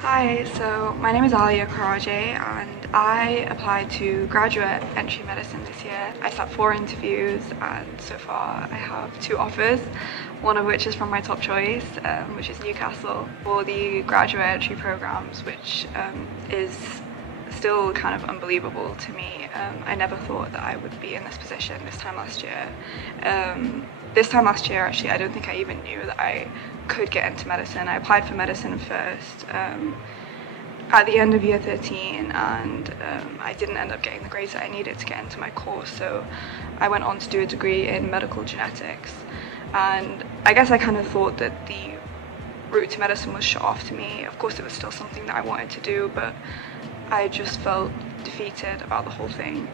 Hi, so my name is Alyah and I applied to graduate entry medicine this year. I sat 4 interviews and so far I have 2 offers, one of which is from my top choice, which is Newcastle, for the graduate entry programs, which is still kind of unbelievable to me. I never thought that I would be in this position this time last year. Actually, I don't think I even knew that I could get into medicine. I applied for medicine first at the end of year 13 and I didn't end up getting the grades that I needed to get into my course, so I went on to do a degree in medical genetics, and I guess I kind of thought that the route to medicine was shut off to me. Of course it was still something that I wanted to do, but I just felt defeated about the whole thing.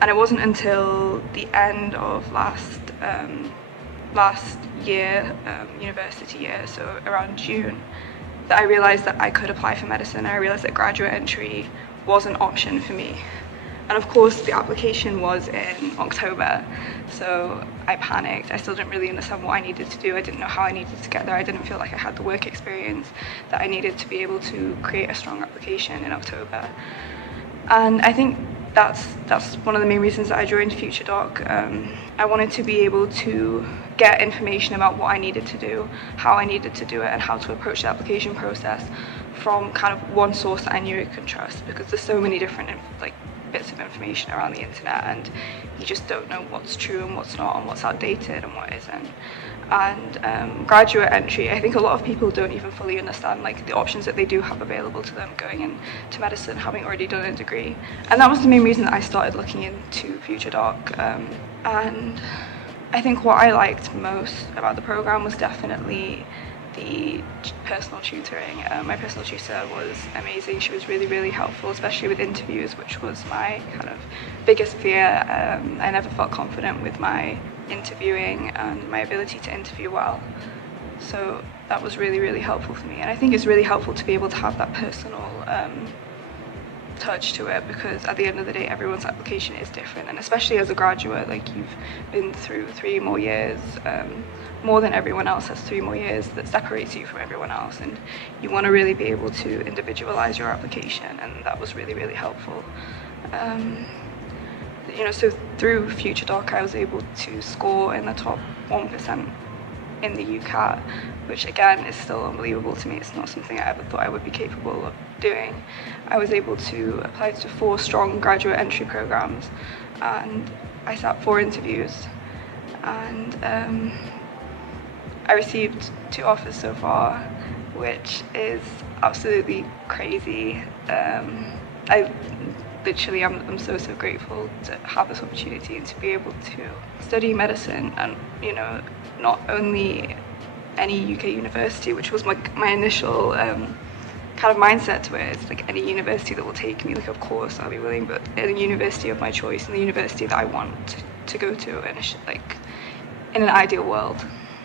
And it wasn't until the end of last year, university year, so around June, that I realised that I could apply for medicine. I realised that graduate entry was an option for me. And of course the application was in October, so I panicked. I still didn't really understand what I needed to do. I didn't know how I needed to get there. I didn't feel like I had the work experience that I needed to be able to create a strong application in October. And I think that's one of the main reasons that I joined FutureDoc. I wanted to be able to get information about what I needed to do, how I needed to do it, and how to approach the application process from kind of one source that I knew I could trust, because there's so many different bits of information around the internet and you just don't know what's true and what's not and what's outdated and what isn't. And graduate entry, I think a lot of people don't even fully understand the options that they do have available to them going into medicine, having already done a degree. And that was the main reason that I started looking into FutureDoc. And I think what I liked most about the program was definitely the personal tutoring. My personal tutor was amazing. She was really helpful, especially with interviews, which was my kind of biggest fear. I never felt confident with my interviewing and my ability to interview well, so that was really helpful for me. And I think it's really helpful to be able to have that personal touch to it, because at the end of the day everyone's application is different, and especially as a graduate, you've been through 3 more years, more than everyone else has 3 more years that separates you from everyone else, and you want to really be able to individualize your application, and that was really helpful. So through FutureDoc I was able to score in the top 1% in the UCAT, which again is still unbelievable to me. It's not something I ever thought I would be capable of doing. I was able to apply to 4 strong graduate entry programs, and I sat 4 interviews, and I received 2 offers so far, which is absolutely crazy. I'm so grateful to have this opportunity and to be able to study medicine, and not only any UK university, which was my initial kind of mindset to it. It's any university that will take me, of course I'll be willing, but any university of my choice and the university that I want to go to, and in an ideal world.